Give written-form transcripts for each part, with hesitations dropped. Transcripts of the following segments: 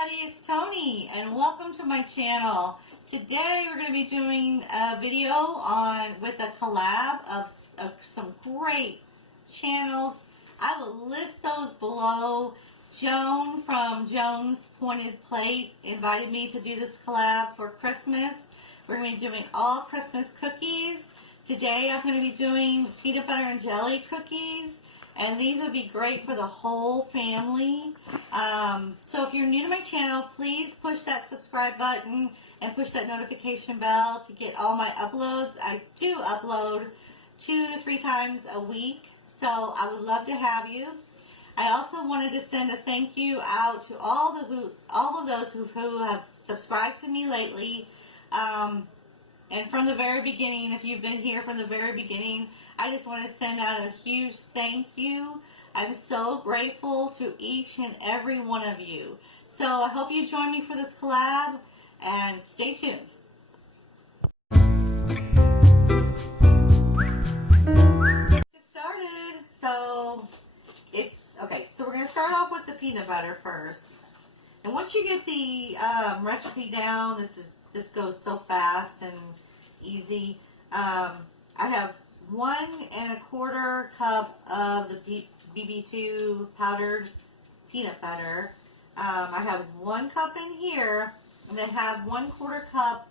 everybody, it's Tony and welcome to my channel. Today we're going to be doing a video with a collab of some great channels. I will list those below. Joan from Joan's Pointed Plate invited me to do this collab for Christmas. We're going to be doing all Christmas cookies. Today I'm going to be doing peanut butter and jelly cookies. And these would be great for the whole family. So if you're new to my channel, please push that subscribe button and push that notification bell to get all my uploads. I do upload 2 to 3 times a week, so I would love to have you. I also wanted to send a thank you out to all of those who have subscribed to me lately. And from the very beginning, if you've been here from the very beginning, I just want to send out a huge thank you. I'm so grateful to each and every one of you. So I hope you join me for this collab and stay tuned. Get started. So we're going to start off with the peanut butter first. And once you get the recipe down, this goes so fast and easy. I have 1 1/4 cup of the BB2 powdered peanut butter. I have 1 cup in here, and I have 1/4 cup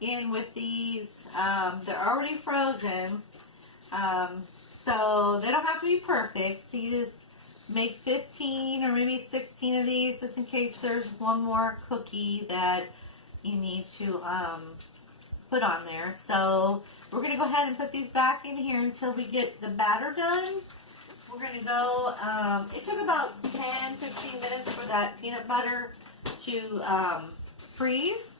in with these. They're already frozen, so they don't have to be perfect. So you just make 15 or maybe 16 of these, just in case there's one more cookie that you need to put on there. So we're going to go ahead and put these back in here until we get the batter done. We're going to go, it took about 10-15 minutes for that peanut butter to freeze.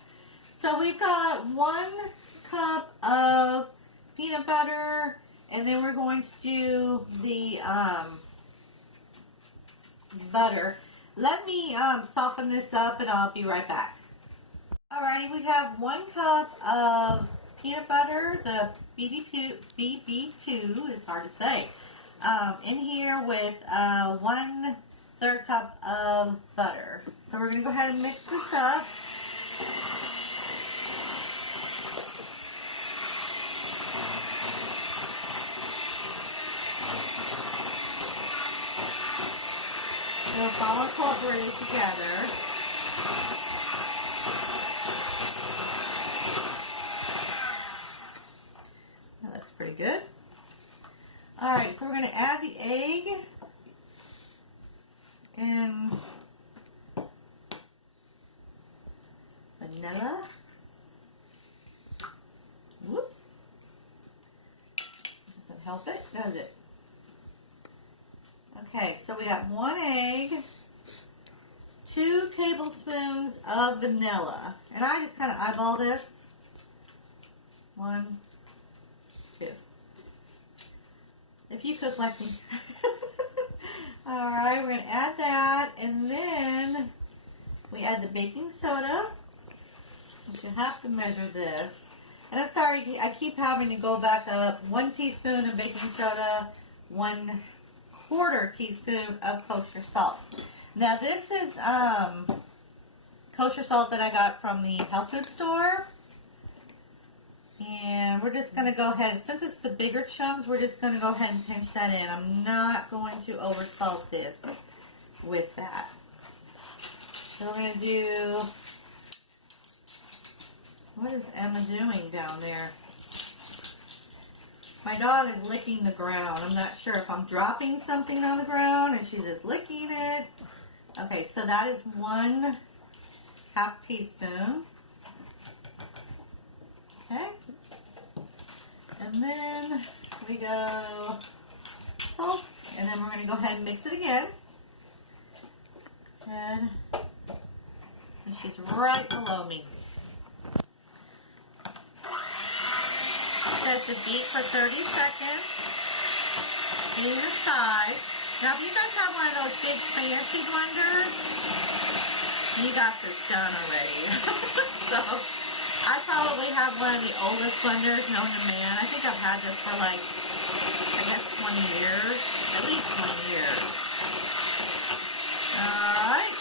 So we've got 1 cup of peanut butter, and then we're going to do the butter. Let me soften this up and I'll be right back. Alrighty, we have 1 cup of peanut butter, the BB2 is hard to say, in here with 1/3 cup of butter. So we're going to go ahead and mix this up. So it's all incorporated together. That looks pretty good. Alright, so we're going to add the egg and vanilla. Whoop. Doesn't help it, does it? Okay, so we got 1 egg, 2 tablespoons of vanilla, and I just kind of eyeball this. 1, 2. If you cook like me. Alright, we're going to add that, and then we add the baking soda. You have to measure this. And I'm sorry, I keep having to go back up. 1 teaspoon of baking soda, 1/4 teaspoon of kosher salt. Now this is kosher salt that I got from the health food store. And we're just going to go ahead, since it's the bigger chunks, we're just going to go ahead and pinch that in. I'm not going to over salt this with that. So we're going to do, what is Emma doing down there? My dog is licking the ground. I'm not sure if I'm dropping something on the ground and she's just licking it. Okay, so that is 1/2 teaspoon. Okay. And then we go salt, and then we're going to go ahead and mix it again. And she's right below me. It says to beat for 30 seconds. Being the size. Now, if you guys have one of those big fancy blenders, you got this done already. So, I probably have one of the oldest blenders known to man. I think I've had this for like, I guess 20 years. At least 20 years. Alright.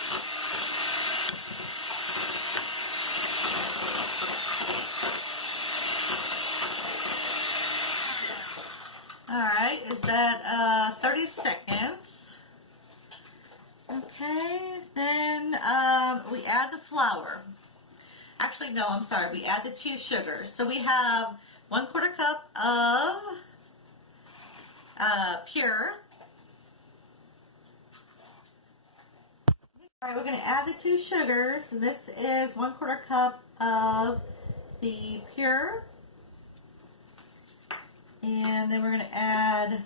we add the flour. Actually, no, I'm sorry. We add the 2 sugars. So we have 1/4 cup of pure. All right, we're going to add the 2 sugars. And this is 1/4 cup of the pure. And then we're going to add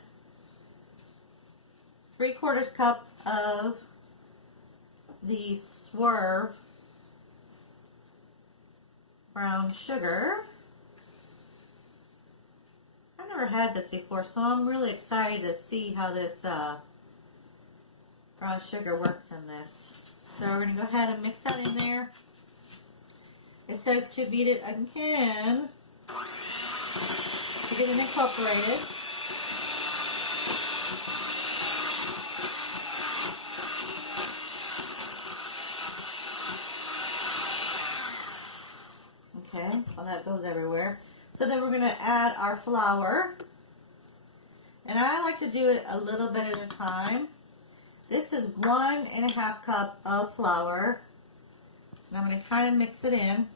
3/4 cup of the Swerve brown sugar. I've never had this before, so I'm really excited to see how this brown sugar works in this. So we're going to go ahead and mix that in there. It says to beat it again to get it incorporated. Okay, well that goes everywhere. So then we're going to add our flour. And I like to do it a little bit at a time. This is 1.5 cup of flour. And I'm going to kind of mix it in.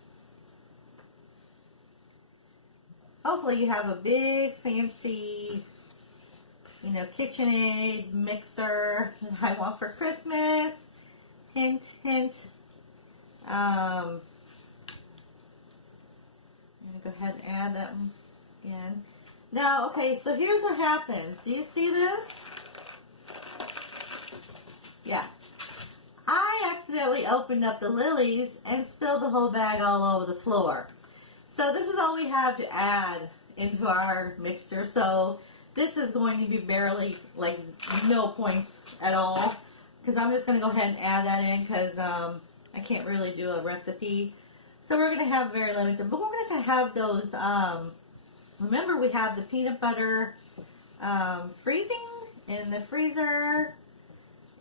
Hopefully you have a big fancy, KitchenAid mixer that I want for Christmas. Hint, hint. I'm going to go ahead and add that in. Now, okay, so here's what happened. Do you see this? Yeah. I accidentally opened up the lilies and spilled the whole bag all over the floor. So this is all we have to add into our mixture. So this is going to be barely, like, no points at all. Because I'm just going to go ahead and add that in because I can't really do a recipe. So we're going to have very limited. But we're going to have those, remember we have the peanut butter freezing in the freezer.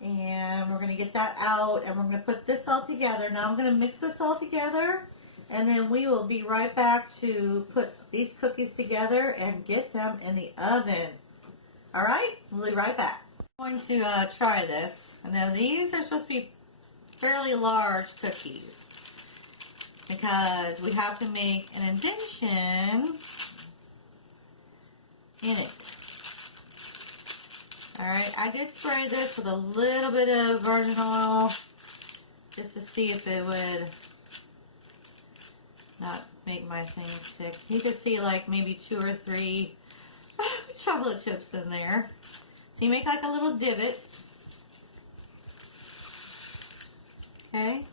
And we're going to get that out and we're going to put this all together. Now I'm going to mix this all together and then we will be right back to put these cookies together and get them in the oven. Alright, we'll be right back. I'm going to try this. And now these are supposed to be fairly large cookies because we have to make an indentation in it. Alright, I did spray this with a little bit of virgin oil just to see if it would not make my thing stick. You could see like maybe 2 or 3 chocolate chips in there. So you make like a little divot. Okay.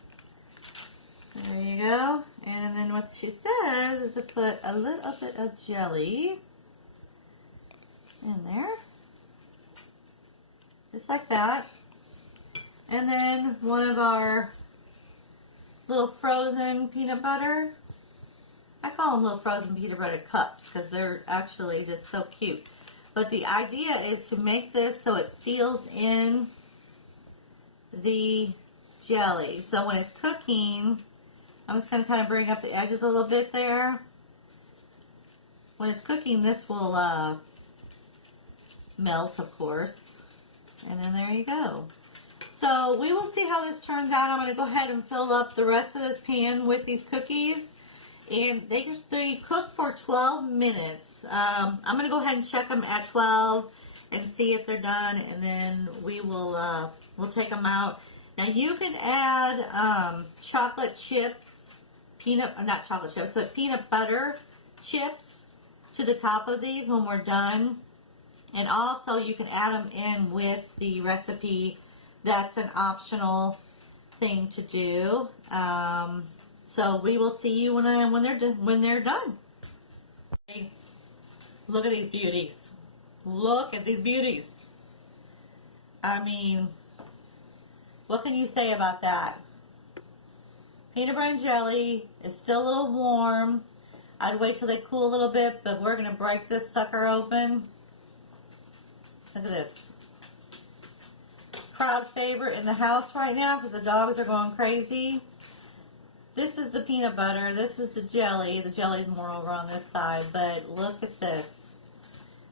There you go. And then what she says is to put a little bit of jelly in there. Just like that. And then one of our little frozen peanut butter. I call them little frozen peanut butter cups because they're actually just so cute. But the idea is to make this so it seals in the jelly. So when it's cooking, I'm just going to kind of bring up the edges a little bit there. When it's cooking, this will melt, of course. And then there you go. So we will see how this turns out. I'm going to go ahead and fill up the rest of this pan with these cookies. And they cook for 12 minutes. I'm going to go ahead and check them at 12 and see if they're done. And then we will we'll take them out. Now you can add chocolate chips, not chocolate chips, but peanut butter chips to the top of these when we're done. And also you can add them in with the recipe. That's an optional thing to do. So we will see you when they're done. Okay. Look at these beauties. Look at these beauties. I mean, what can you say about that? Peanut butter and jelly is still a little warm. I'd wait till they cool a little bit, but we're going to break this sucker open. Look at this. Crowd favorite in the house right now because the dogs are going crazy. This is the peanut butter. This is the jelly. The jelly is more over on this side, but look at this.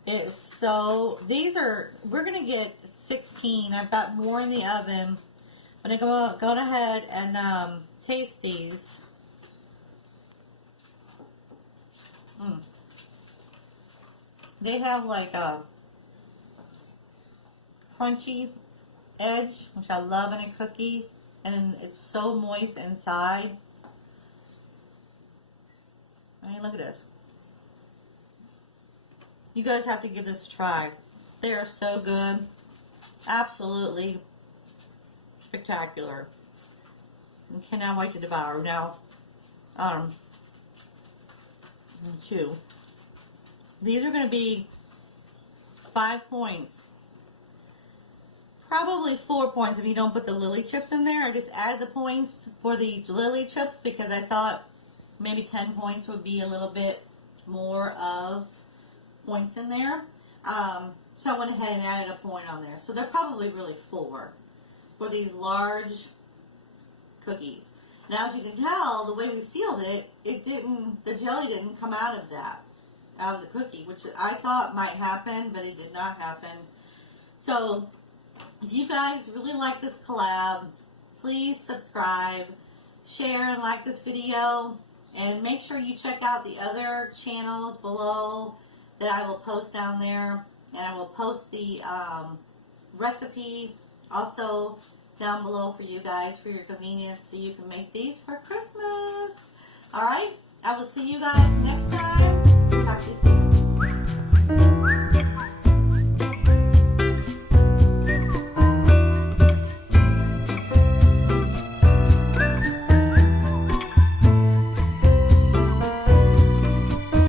It's so, we're going to get 16. I've got more in the oven, but I'm going to go ahead and taste these. They have like a crunchy edge, which I love in a cookie, and then it's so moist inside. I mean, look at this. You guys have to give this a try. They are so good. Absolutely spectacular. I cannot wait to devour. Now, two. These are going to be 5 points. Probably 4 points if you don't put the lily chips in there. I just added the points for the lily chips because I thought maybe 10 points would be a little bit more of points in there. So I went ahead and added a point on there. So they're probably really 4 for these large cookies. Now, as you can tell, the way we sealed it, the jelly didn't come out of the cookie, which I thought might happen, but it did not happen. So, if you guys really like this collab, please subscribe, share, and like this video, and make sure you check out the other channels below that I will post down there, and I will post the recipe also down below for you guys for your convenience so you can make these for Christmas. Alright, I will see you guys next time. Talk to you soon.